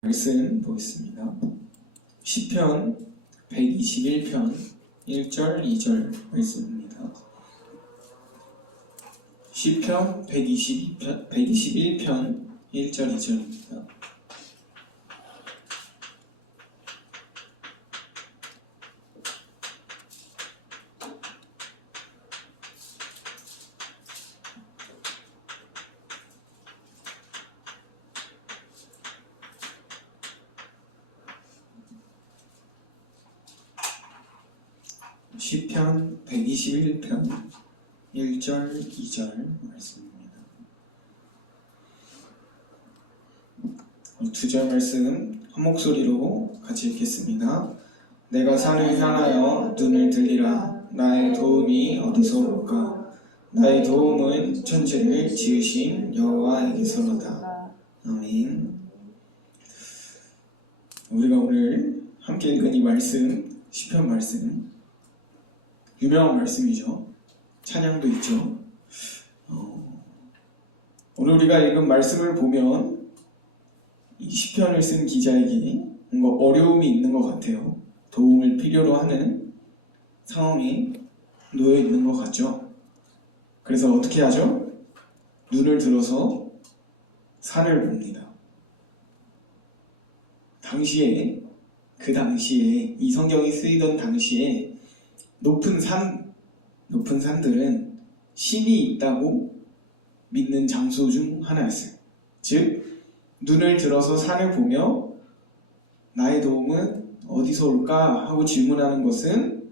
말씀 보겠습니다. 시편 121편 1절 2절 말씀입니다. 시편 121편 1절 2절입니다. 시편 121편 1절 2절 말씀입니다. 두 절 말씀 한 목소리로 같이 읽겠습니다. 내가 산을 향하여 눈을 들리라. 나의 도움이 어디서 올까? 나의 도움은 천지를 지으신 여호와에게서로다. 아멘. 우리가 오늘 함께 읽은 이 말씀, 시편 말씀 유명한 말씀이죠. 찬양도 있죠. 오늘 우리가 읽은 말씀을 보면 이 시편을 쓴 기자에게 뭔가 어려움이 있는 것 같아요. 도움을 필요로 하는 상황에 놓여 있는 것 같죠. 그래서 어떻게 하죠? 눈을 들어서 산을 봅니다. 그 당시에 이 성경이 쓰이던 당시에 높은 산들은 신이 있다고 믿는 장소 중 하나였어요. 즉, 눈을 들어서 산을 보며 나의 도움은 어디서 올까 하고 질문하는 것은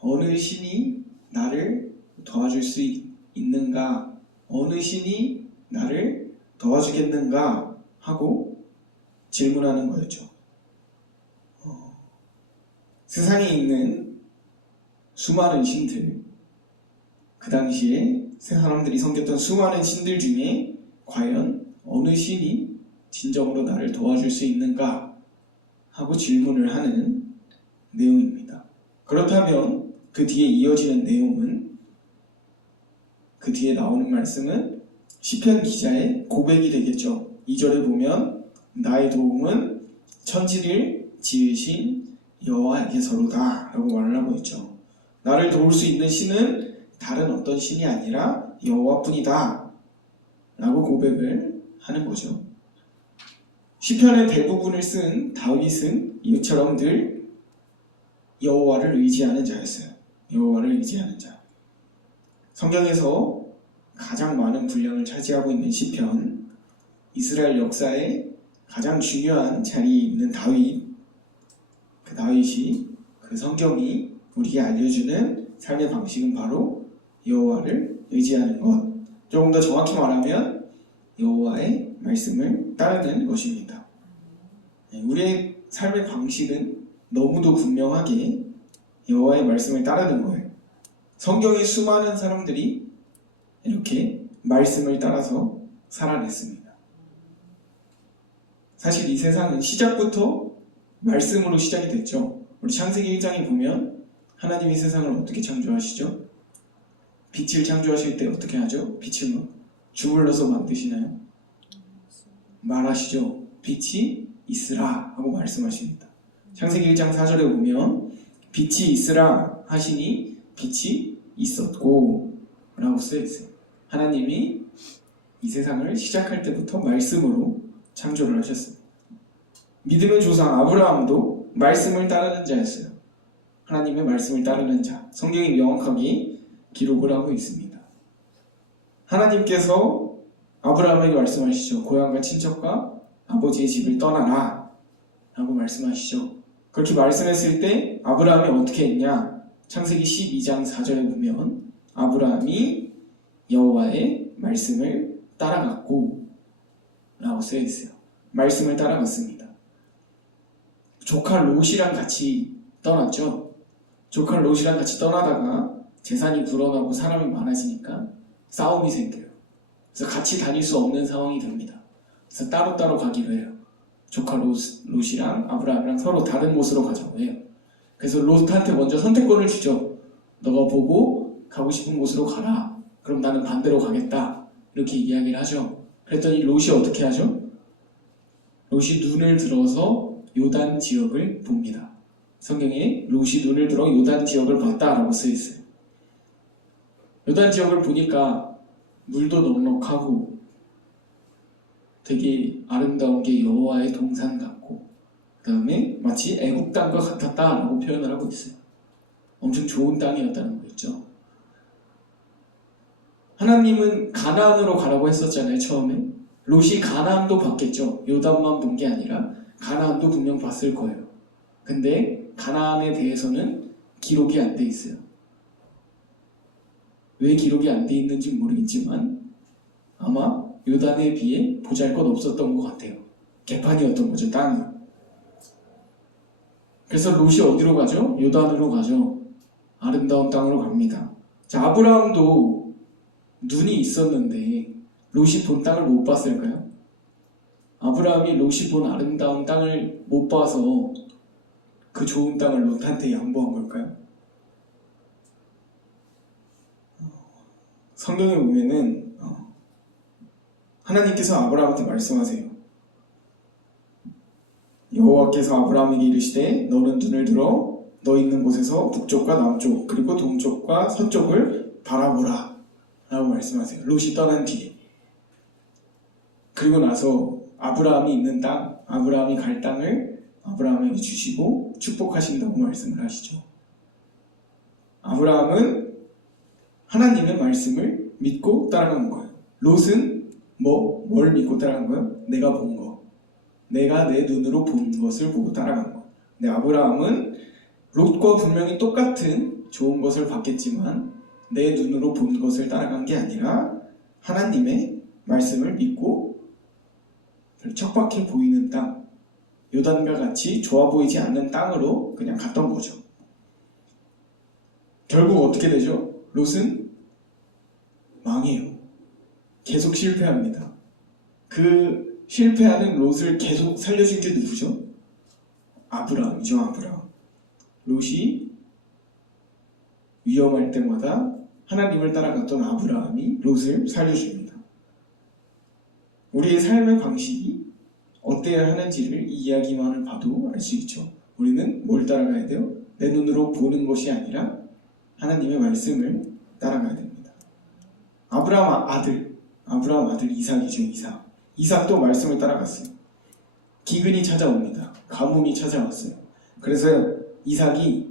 어느 신이 나를 도와줄 수 있는가, 어느 신이 나를 도와주겠는가 하고 질문하는 거였죠. 세상에 있는 수많은 신들, 그 당시에 사람들이 섬겼던 수많은 신들 중에 과연 어느 신이 진정으로 나를 도와줄 수 있는가 하고 질문을 하는 내용입니다. 그렇다면 그 뒤에 이어지는 내용은, 그 뒤에 나오는 말씀은 시편 기자의 고백이 되겠죠. 2절에 보면 나의 도움은 천지를 지으신 여호와에게서로다 라고 말을 하고 있죠. 나를 도울 수 있는 신은 다른 어떤 신이 아니라 여호와뿐이다 라고 고백을 하는 거죠. 시편의 대부분을 쓴 다윗은 이처럼 늘 여호와를 의지하는 자였어요. 여호와를 의지하는 자. 성경에서 가장 많은 분량을 차지하고 있는 시편, 이스라엘 역사에 가장 중요한 자리에 있는 다윗, 그 다윗이, 그 성경이 우리에게 알려주는 삶의 방식은 바로 여호와를 의지하는 것, 조금 더 정확히 말하면 여호와의 말씀을 따르는 것입니다. 우리의 삶의 방식은 너무도 분명하게 여호와의 말씀을 따르는 거예요. 성경의 수많은 사람들이 이렇게 말씀을 따라서 살아냈습니다. 사실 이 세상은 시작부터 말씀으로 시작이 됐죠. 우리 창세기 1장에 보면 하나님이 세상을 어떻게 창조하시죠? 빛을 창조하실 때 어떻게 하죠? 빛을 주물러서 만드시나요? 말하시죠. 빛이 있으라 하고 말씀하십니다. 창세기 1장 4절에 보면 빛이 있으라 하시니 빛이 있었고 라고 쓰여있어요. 하나님이 이 세상을 시작할 때부터 말씀으로 창조를 하셨습니다. 믿음의 조상 아브라함도 말씀을 따르는 자였어요. 하나님의 말씀을 따르는 자, 성경이 명확하게 기록을 하고 있습니다. 하나님께서 아브라함에게 말씀하시죠. 고향과 친척과 아버지의 집을 떠나라 라고 말씀하시죠. 그렇게 말씀했을 때 아브라함이 어떻게 했냐? 창세기 12장 4절에 보면 아브라함이 여호와의 말씀을 따라갔고 라고 쓰여있어요. 말씀을 따라갔습니다. 조카 롯이랑 같이 떠났죠. 조카 롯이랑 같이 떠나다가 재산이 불어나고 사람이 많아지니까 싸움이 생겨요. 그래서 같이 다닐 수 없는 상황이 됩니다. 그래서 따로따로 가기로 해요. 조카 롯이랑 아브라함이랑 서로 다른 곳으로 가자고 해요. 그래서 롯한테 먼저 선택권을 주죠. 너가 보고 가고 싶은 곳으로 가라. 그럼 나는 반대로 가겠다. 이렇게 이야기를 하죠. 그랬더니 롯이 어떻게 하죠? 롯이 눈을 들어서 요단 지역을 봅니다. 성경에 롯이 눈을 들어 요단 지역을 봤다라고 쓰여있어요. 요단 지역을 보니까 물도 넉넉하고 되게 아름다운 게 여호와의 동산 같고 그 다음에 마치 애국 땅과 같았다라고 표현을 하고 있어요. 엄청 좋은 땅이었다는 거였죠. 하나님은 가나안으로 가라고 했었잖아요. 처음에 롯이 가나안도 봤겠죠. 요단만 본 게 아니라 가나안도 분명 봤을 거예요. 근데 가나안에 대해서는 기록이 안 돼 있어요. 왜 기록이 안 돼 있는지 모르겠지만 아마 요단에 비해 보잘것 없었던 것 같아요. 개판이었던 거죠, 땅이. 그래서 롯이 어디로 가죠? 요단으로 가죠. 아름다운 땅으로 갑니다. 자, 아브라함도 눈이 있었는데 롯이 본 땅을 못 봤을까요? 아브라함이 롯이 본 아름다운 땅을 못 봐서 그 좋은 땅을 롯한테 양보한 걸까요? 성경에 보면은 하나님께서 아브라함한테 말씀하세요. 여호와께서 아브라함에게 이르시되 너는 눈을 들어 너 있는 곳에서 북쪽과 남쪽 그리고 동쪽과 서쪽을 바라보라 라고 말씀하세요. 롯이 떠난 뒤에. 그리고 나서 아브라함이 있는 땅, 아브라함이 갈 땅을 아브라함에게 주시고 축복하신다고 말씀을 하시죠. 아브라함은 하나님의 말씀을 믿고 따라간 거예요. 롯은 뭘 믿고 따라간 거예요? 내가 본 거. 내가 내 눈으로 본 것을 보고 따라간 거. 근데 아브라함은 롯과 분명히 똑같은 좋은 것을 봤겠지만 내 눈으로 본 것을 따라간 게 아니라 하나님의 말씀을 믿고 척박해 보이는 땅, 요단과 같이 좋아 보이지 않는 땅으로 그냥 갔던 거죠. 결국 어떻게 되죠? 롯은 망해요. 계속 실패합니다. 그 실패하는 롯을 계속 살려준 게 누구죠? 아브라함이죠. 아브라함. 롯이 위험할 때마다 하나님을 따라갔던 아브라함이 롯을 살려줍니다. 우리의 삶의 방식이 어때야 하는지를 이 이야기만을 봐도 알 수 있죠. 우리는 뭘 따라가야 돼요? 내 눈으로 보는 것이 아니라 하나님의 말씀을 따라가야 됩니다. 아브라함 아들 이삭이죠. 이삭도 말씀을 따라갔어요. 기근이 찾아옵니다. 가뭄이 찾아왔어요. 그래서 이삭이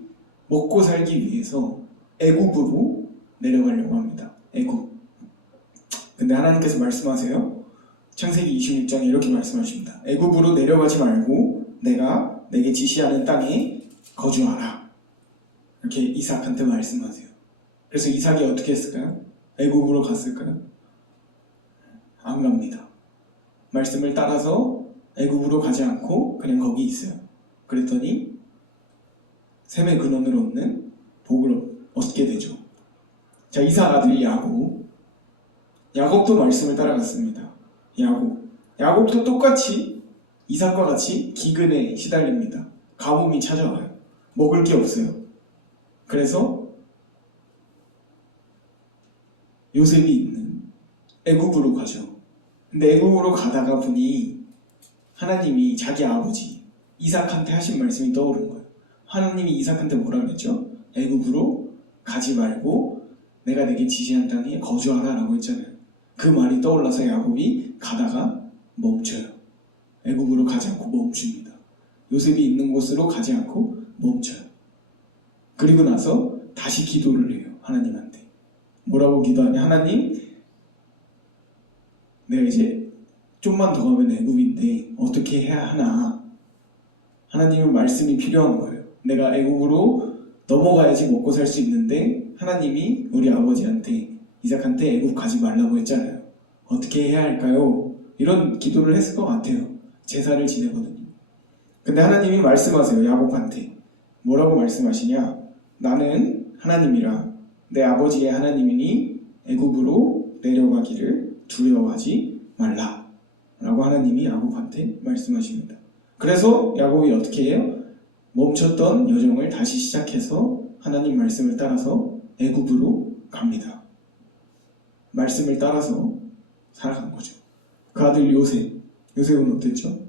먹고 살기 위해서 애굽으로 내려가려고 합니다. 애굽. 근데 하나님께서 말씀하세요. 창세기 26장에 이렇게 말씀하십니다. 애굽으로 내려가지 말고 내가 내게 지시하는 땅에 거주하라. 이렇게 이삭한테 말씀하세요. 그래서 이삭이 어떻게 했을까요? 애굽으로 갔을까요? 안 갑니다. 말씀을 따라서 애굽으로 가지 않고 그냥 거기 있어요. 그랬더니 셈의 근원을 얻는 복을 얻게 되죠. 자, 이삭 아들 야곱도 말씀을 따라갔습니다. 야곱도 똑같이 이삭과 같이 기근에 시달립니다. 가뭄이 찾아와요. 먹을 게 없어요. 그래서 요셉이 있는 애굽으로 가죠. 근데 애굽으로 가다가 보니 하나님이 자기 아버지 이삭한테 하신 말씀이 떠오른 거예요. 하나님이 이삭한테 뭐라 그랬죠? 애굽으로 가지 말고 내가 내게 지시한 땅에 거주하라 라고 했잖아요. 그 말이 떠올라서 야곱이 가다가 멈춰요. 애굽으로 가지 않고 멈춥니다. 요셉이 있는 곳으로 가지 않고 멈춰요. 그리고 나서 다시 기도를 해요. 하나님한테. 뭐라고 기도하냐? 하나님, 내가 이제 좀만 더 가면 애굽인데 어떻게 해야 하나? 하나님의 말씀이 필요한 거예요. 내가 애굽으로 넘어가야지 먹고 살 수 있는데 하나님이 우리 아버지한테 이삭한테 애굽 가지 말라고 했잖아요. 어떻게 해야 할까요? 이런 기도를 했을 것 같아요. 제사를 지내거든요. 근데 하나님이 말씀하세요. 야곱한테. 뭐라고 말씀하시냐? 나는 하나님이라 내 아버지의 하나님이니 애굽으로 내려가기를 두려워하지 말라 라고 하나님이 야곱한테 말씀하십니다. 그래서 야곱이 어떻게 해요? 멈췄던 여정을 다시 시작해서 하나님 말씀을 따라서 애굽으로 갑니다. 말씀을 따라서 살아간 거죠. 그 아들 요셉은 어땠죠?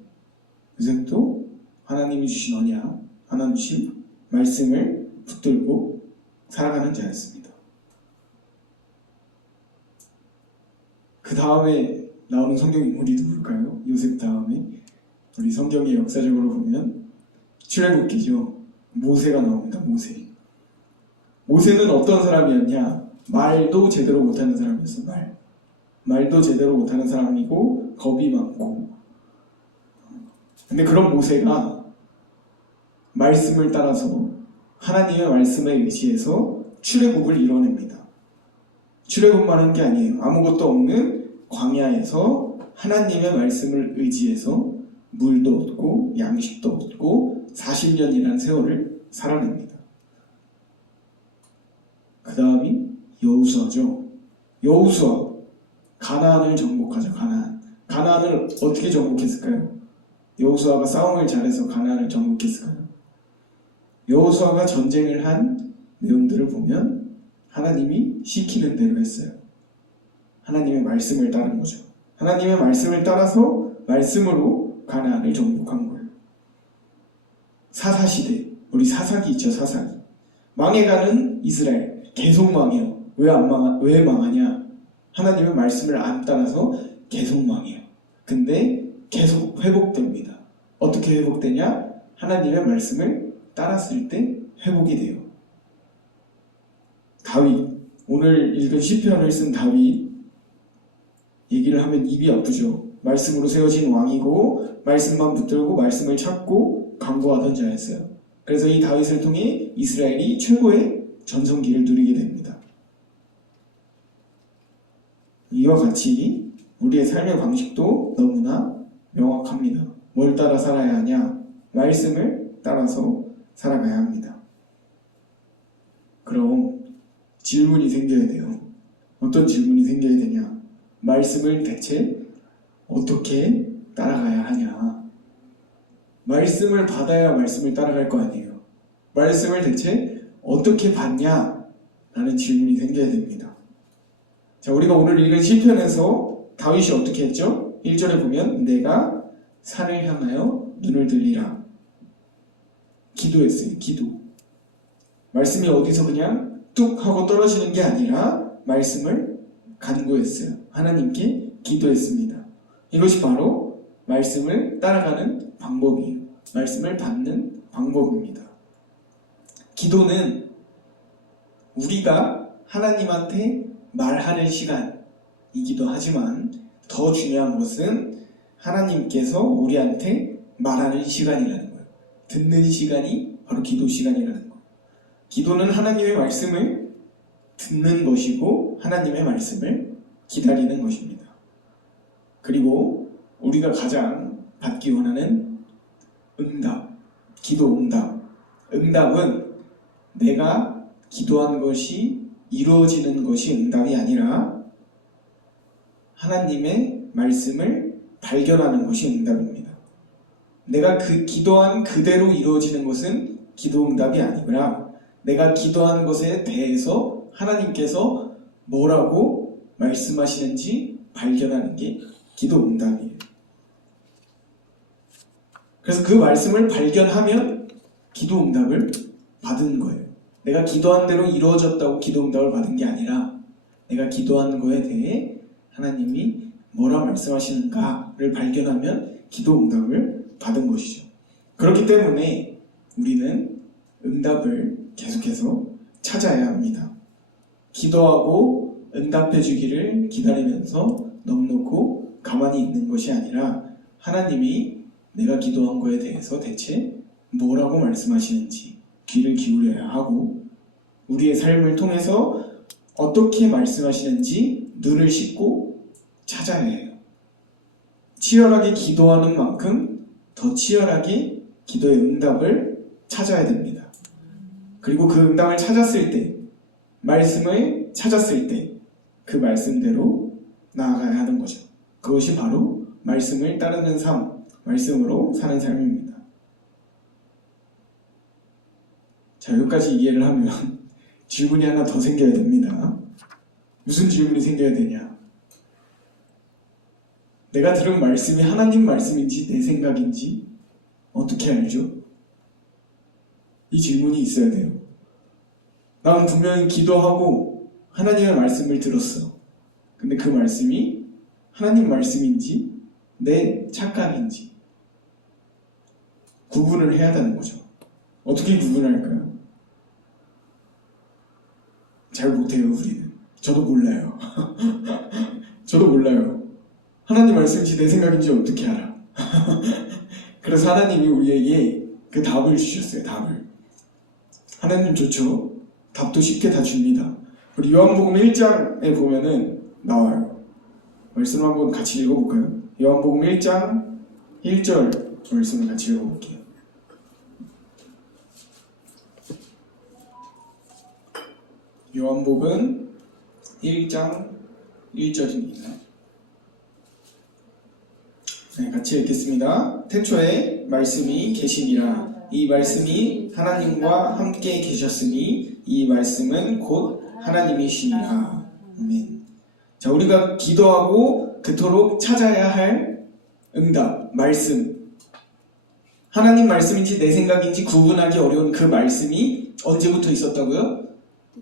요셉도 하나님이 주신 언약, 하나님 주신 말씀을 붙들고 살아가는 자였습니다. 그 다음에 나오는 성경 인물이 누굴까요? 요셉 다음에 우리 성경의 역사적으로 보면 출애굽기죠. 모세가 나옵니다. 모세는 어떤 사람이었냐? 말도 제대로 못하는 사람이었어. 말도 제대로 못하는 사람이고 겁이 많고. 근데 그런 모세가 말씀을 따라서 하나님의 말씀에 의지해서 출애굽을 이뤄냅니다. 출애굽만 한 게 아니에요. 아무것도 없는 광야에서 하나님의 말씀을 의지해서 물도 얻고 양식도 얻고 40년이라는 세월을 살아냅니다. 그 다음이 여호수아죠. 여호수아, 가나안을 정복하죠. 가나안을 어떻게 정복했을까요? 여호수아가 싸움을 잘해서 가나안을 정복했을까요? 여호수아가 전쟁을 한 내용들을 보면 하나님이 시키는 대로 했어요. 하나님의 말씀을 따른 거죠. 하나님의 말씀을 따라서 말씀으로 가나안을 정복한 거예요. 사사시대, 우리 사사기 있죠. 사사기. 망해가는 이스라엘 계속 망해요. 왜 망하냐? 하나님의 말씀을 안 따라서 계속 망해요. 근데 계속 회복됩니다. 어떻게 회복되냐? 하나님의 말씀을 따랐을 때 회복이 돼요. 다윗, 오늘 읽은 시편을 쓴 다윗 얘기를 하면 입이 아프죠. 말씀으로 세워진 왕이고 말씀만 붙들고 말씀을 찾고 강구하던 자였어요. 그래서 이 다윗을 통해 이스라엘이 최고의 전성기를 누리게 됩니다. 이와 같이 우리의 삶의 방식도 너무나 명확합니다. 뭘 따라 살아야 하냐? 말씀을 따라서 살아가야 합니다. 그럼 질문이 생겨야 돼요. 어떤 질문이 생겨야 되냐? 말씀을 대체 어떻게 따라가야 하냐? 말씀을 받아야 말씀을 따라갈 거 아니에요. 말씀을 대체 어떻게 받냐? 라는 질문이 생겨야 됩니다. 자, 우리가 오늘 읽은 시편에서 다윗이 어떻게 했죠? 1절에 보면 내가 산을 향하여 눈을 들리라. 기도했어요. 기도. 말씀이 어디서 그냥 뚝 하고 떨어지는 게 아니라 말씀을 간구했어요. 하나님께 기도했습니다. 이것이 바로 말씀을 따라가는 방법이에요. 말씀을 받는 방법입니다. 기도는 우리가 하나님한테 말하는 시간이기도 하지만 더 중요한 것은 하나님께서 우리한테 말하는 시간이라는 거예요. 듣는 시간이 바로 기도 시간이라는 거예요. 기도는 하나님의 말씀을 듣는 것이고 하나님의 말씀을 기다리는 것입니다. 그리고 우리가 가장 받기 원하는 응답, 기도 응답. 응답은 내가 기도한 것이 이루어지는 것이 응답이 아니라 하나님의 말씀을 발견하는 것이 응답입니다. 내가 그 기도한 그대로 이루어지는 것은 기도 응답이 아니라 내가 기도한 것에 대해서 하나님께서 뭐라고 말씀하시는지 발견하는 게 기도 응답이에요. 그래서 그 말씀을 발견하면 기도 응답을 받은 거예요. 내가 기도한 대로 이루어졌다고 기도 응답을 받은 게 아니라 내가 기도한 거에 대해 하나님이 뭐라 말씀하시는가를 발견하면 기도 응답을 받은 것이죠. 그렇기 때문에 우리는 응답을 계속해서 찾아야 합니다. 기도하고 응답해 주기를 기다리면서 넉넉고 가만히 있는 것이 아니라 하나님이 내가 기도한 거에 대해서 대체 뭐라고 말씀하시는지 귀를 기울여야 하고 우리의 삶을 통해서 어떻게 말씀하시는지 눈을 씻고 찾아야 해요. 치열하게 기도하는 만큼 더 치열하게 기도의 응답을 찾아야 됩니다. 그리고 그 응답을 찾았을 때, 말씀을 찾았을 때 그 말씀대로 나아가야 하는 거죠. 그것이 바로 말씀을 따르는 삶, 말씀으로 사는 삶입니다. 자, 여기까지 이해를 하면 질문이 하나 더 생겨야 됩니다. 무슨 질문이 생겨야 되냐? 내가 들은 말씀이 하나님 말씀인지 내 생각인지 어떻게 알죠? 이 질문이 있어야 돼요. 나는 분명히 기도하고 하나님의 말씀을 들었어. 근데 그 말씀이 하나님 말씀인지 내 착각인지 구분을 해야 되는 거죠. 어떻게 구분할까요? 잘 못해요, 우리는. 저도 몰라요. 저도 몰라요. 하나님 말씀인지 내 생각인지 어떻게 알아? 그래서 하나님이 우리에게 그 답을 주셨어요. 답을. 하나님 좋죠? 답도 쉽게 다 줍니다. 우리 요한복음 1장에 보면은 나와요. 말씀 한번 같이 읽어볼까요? 요한복음 1장 1절 말씀을 같이 읽어볼게요. 요한복음 1장 1절입니다. 네, 같이 읽겠습니다. 태초에 말씀이 계시니라. 이 말씀이 하나님과 함께 계셨으니 이 말씀은 곧 하나님이시니라. 아멘. 자, 우리가 기도하고 그토록 찾아야 할 응답, 말씀. 하나님 말씀인지 내 생각인지 구분하기 어려운 그 말씀이 언제부터 있었다고요?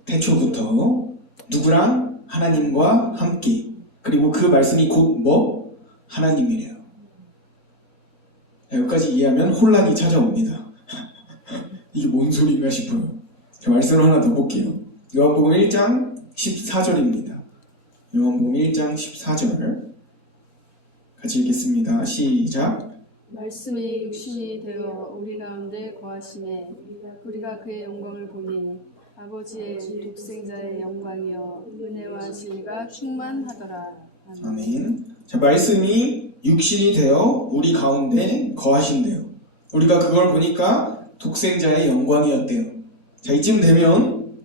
태초부터. 누구랑? 하나님과 함께. 그리고 그 말씀이 곧 뭐? 하나님이래요. 여기까지 이해하면 혼란이 찾아옵니다. 이게 뭔 소리인가 싶어요. 자, 말씀을 하나 더 볼게요. 요한복음 1장 14절입니다. 요한복음 1장 14절 같이 읽겠습니다. 시작. 말씀이 육신이 되어 우리 가운데 거하심에 우리가 그의 영광을 보니 아버지의 독생자의 영광이여 은혜와 진리가 충만하더라. 아멘. 자, 말씀이 육신이 되어 우리 가운데 거하신대요. 우리가 그걸 보니까 독생자의 영광이었대요. 자, 이쯤 되면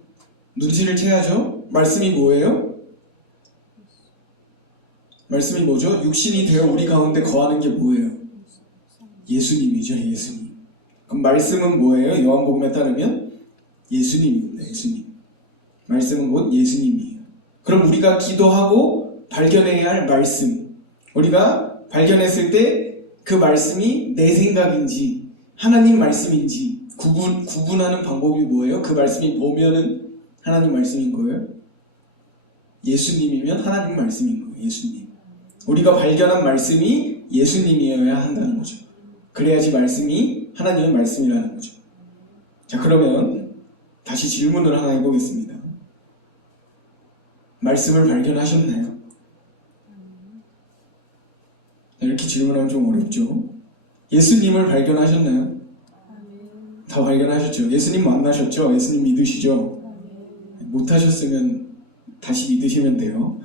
눈치를 채야죠. 말씀이 뭐예요? 말씀이 뭐죠? 육신이 되어 우리 가운데 거하는 게 뭐예요? 예수님이죠. 예수님. 그럼 말씀은 뭐예요? 요한복음에 따르면 예수님입니다. 예수님. 말씀은 곧 예수님이에요. 그럼 우리가 기도하고 발견해야 할 말씀, 우리가 발견했을 때 그 말씀이 내 생각인지 하나님 말씀인지 구분하는 방법이 뭐예요? 그 말씀이 뭐면은 하나님 말씀인 거예요? 예수님이면 하나님 말씀인 거예요. 예수님. 우리가 발견한 말씀이 예수님이어야 한다는 거죠. 그래야지 말씀이 하나님의 말씀이라는 거죠. 자, 그러면 다시 질문을 하나 해보겠습니다. 말씀을 발견하셨나요? 이렇게 질문하면 좀 어렵죠. 예수님을 발견하셨나요? 다 발견하셨죠. 예수님 만나셨죠. 예수님 믿으시죠. 못하셨으면 다시 믿으시면 돼요.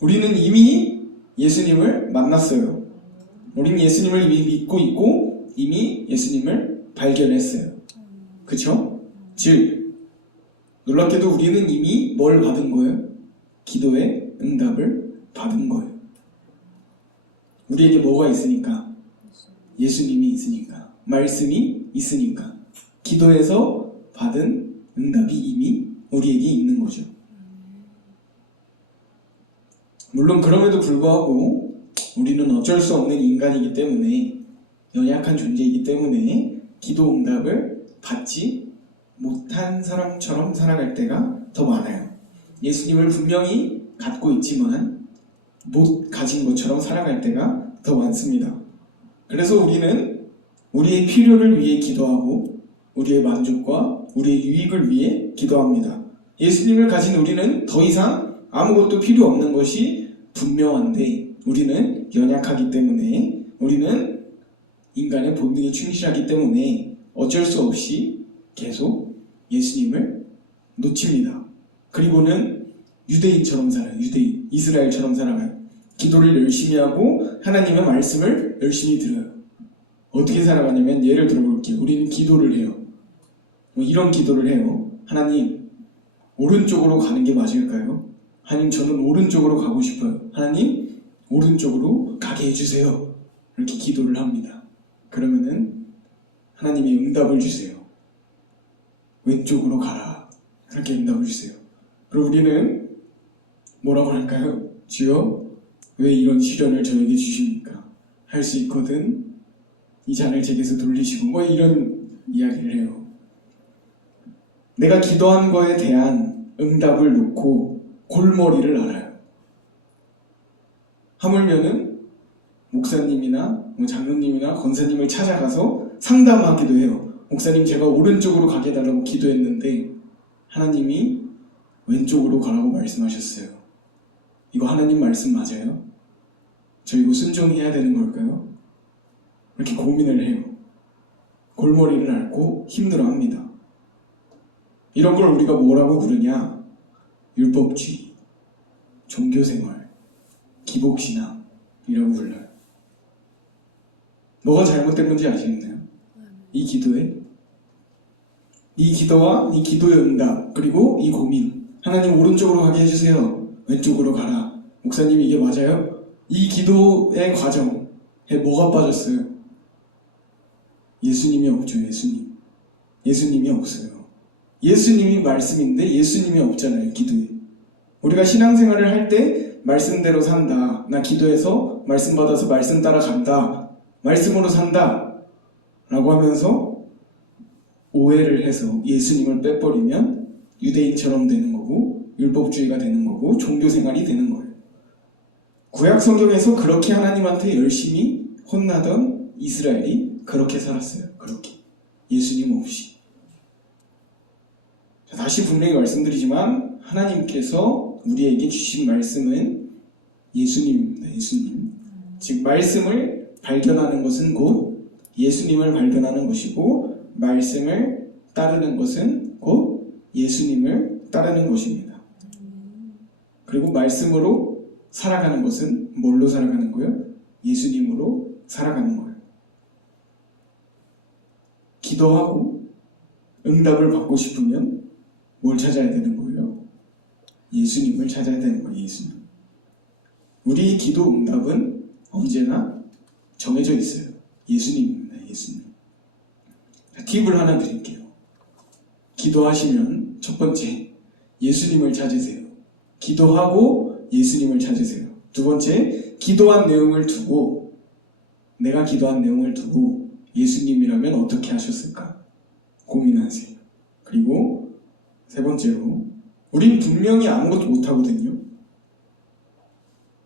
우리는 이미 예수님을 만났어요. 우리는 예수님을 이미 믿고 있고 이미 예수님을 발견했어요. 그쵸? 즉 놀랍게도 우리는 이미 뭘 받은 거예요? 기도의 응답을 받은 거예요. 우리에게 뭐가 있으니까? 예수님이 있으니까, 말씀이 있으니까, 기도에서 받은 응답이 이미 우리에게 있는 거죠. 물론 그럼에도 불구하고 우리는 어쩔 수 없는 인간이기 때문에, 연약한 존재이기 때문에 기도 응답을 받지 못한 사람처럼 살아갈 때가 더 많아요. 예수님을 분명히 갖고 있지만 못 가진 것처럼 살아갈 때가 더 많습니다. 그래서 우리는 우리의 필요를 위해 기도하고 우리의 만족과 우리의 유익을 위해 기도합니다. 예수님을 가진 우리는 더 이상 아무것도 필요 없는 것이 분명한데 우리는 연약하기 때문에 우리는 인간의 본능에 충실하기 때문에 어쩔 수 없이 계속 예수님을 놓칩니다. 그리고는 유대인처럼 살아요. 유대인, 이스라엘처럼 살아가요. 기도를 열심히 하고 하나님의 말씀을 열심히 들어요. 어떻게 살아가냐면 예를 들어볼게요. 우리는 기도를 해요. 이런 기도를 해요. 하나님, 오른쪽으로 가는 게 맞을까요? 하나님, 저는 오른쪽으로 가고 싶어요. 하나님, 오른쪽으로 가게 해주세요. 이렇게 기도를 합니다. 그러면은 하나님이 응답을 주세요. 왼쪽으로 가라. 그렇게 응답을 주세요. 그리고 우리는 뭐라고 할까요? 주여, 왜 이런 시련을 저에게 주십니까? 할 수 있거든 이 잔을 제게서 돌리시고 뭐 이런 이야기를 해요. 내가 기도한 거에 대한 응답을 놓고 골머리를 알아요. 하물면은 목사님이나 뭐 장로님이나 권사님을 찾아가서 상담하기도 해요. 목사님, 제가 오른쪽으로 가게 해달라고 기도했는데 하나님이 왼쪽으로 가라고 말씀하셨어요. 이거 하나님 말씀 맞아요? 저 이거 순종해야 되는 걸까요? 이렇게 고민을 해요. 골머리를 앓고 힘들어합니다. 이런 걸 우리가 뭐라고 부르냐? 율법주의, 종교생활, 기복신앙이라고 불러요. 뭐가 잘못된 건지 아시겠나요? 이 기도에? 이 기도와 이 기도의 응답, 그리고 이 고민. 하나님 오른쪽으로 가게 해주세요. 왼쪽으로 가라. 목사님, 이게 맞아요? 이 기도의 과정에 뭐가 빠졌어요? 예수님이 없죠. 예수님이 없어요. 예수님이 말씀인데 예수님이 없잖아요. 기도에. 우리가 신앙생활을 할 때 말씀대로 산다. 나 기도해서 말씀 받아서 말씀 따라간다. 말씀으로 산다. 라고 하면서 오해를 해서 예수님을 빼버리면 유대인처럼 되는 거고 율법주의가 되는 거고 종교생활이 되는 거예요. 구약 성경에서 그렇게 하나님한테 열심히 혼나던 이스라엘이 그렇게 살았어요. 그렇게. 예수님 없이. 다시 분명히 말씀드리지만 하나님께서 우리에게 주신 말씀은 예수님입니다. 예수님. 즉 말씀을 발견하는 것은 곧 예수님을 발견하는 것이고 말씀을 따르는 것은 곧 예수님을 따르는 것입니다. 그리고 말씀으로 살아가는 것은 뭘로 살아가는 거예요? 예수님으로 살아가는 거예요. 기도하고 응답을 받고 싶으면 뭘 찾아야 되는 거예요? 예수님을 찾아야 되는 거예요. 예수님. 우리 기도 응답은 언제나 정해져 있어요. 예수님입니다. 예수님. 팁을 하나 드릴게요. 기도하시면 첫 번째, 예수님을 찾으세요. 기도하고 예수님을 찾으세요. 두 번째, 기도한 내용을 두고 내가 기도한 내용을 두고 예수님이라면 어떻게 하셨을까? 고민하세요. 그리고 세 번째로, 우린 분명히 아무것도 못하거든요.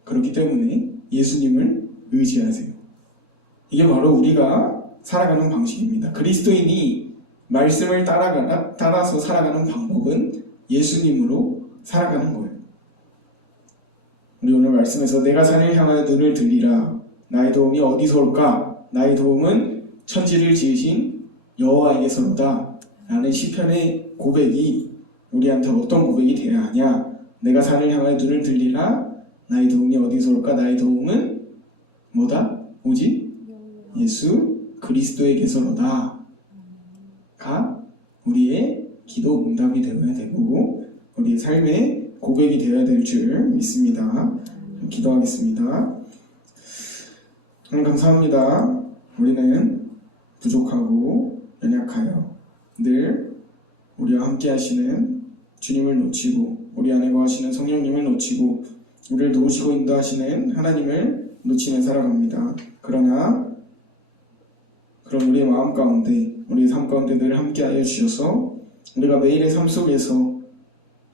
그렇기 때문에 예수님을 의지하세요. 이게 바로 우리가 살아가는 방식입니다. 그리스도인이 말씀을 따라서 살아가는 방법은 예수님으로 살아가는 거예요. 우리 오늘 말씀에서 내가 산을 향하여 눈을 들리라. 나의 도움이 어디서 올까? 나의 도움은 천지를 지으신 여호와에게서로다. 라는 시편의 고백이 우리한테 어떤 고백이 되어야 하냐? 내가 산을 향하여 눈을 들리라. 나의 도움이 어디서 올까? 나의 도움은 뭐다? 오직 예수 그리스도에게서로다. 가 우리의 기도 응답이 되어야 되고 우리의 삶의 고백이 되어야 될 줄 믿습니다. 기도하겠습니다. 하나님 감사합니다. 우리는 부족하고 연약하여 늘 우리와 함께 하시는 주님을 놓치고 우리 안에 거하시는 성령님을 놓치고 우리를 도우시고 인도하시는 하나님을 놓치며 살아갑니다. 그러나 그런 우리의 마음 가운데 우리의 삶 가운데 늘 함께하여 주셔서 우리가 매일의 삶 속에서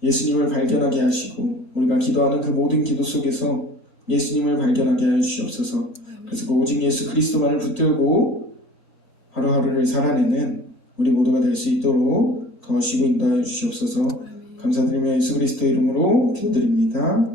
예수님을 발견하게 하시고 우리가 기도하는 그 모든 기도 속에서 예수님을 발견하게 하여 주시옵소서. 그래서 그 오직 예수 그리스도만을 붙들고 하루하루를 살아내는 우리 모두가 될 수 있도록 도와주시고 인도하여 주시옵소서. 감사드리며 예수 그리스도의 이름으로 기도드립니다.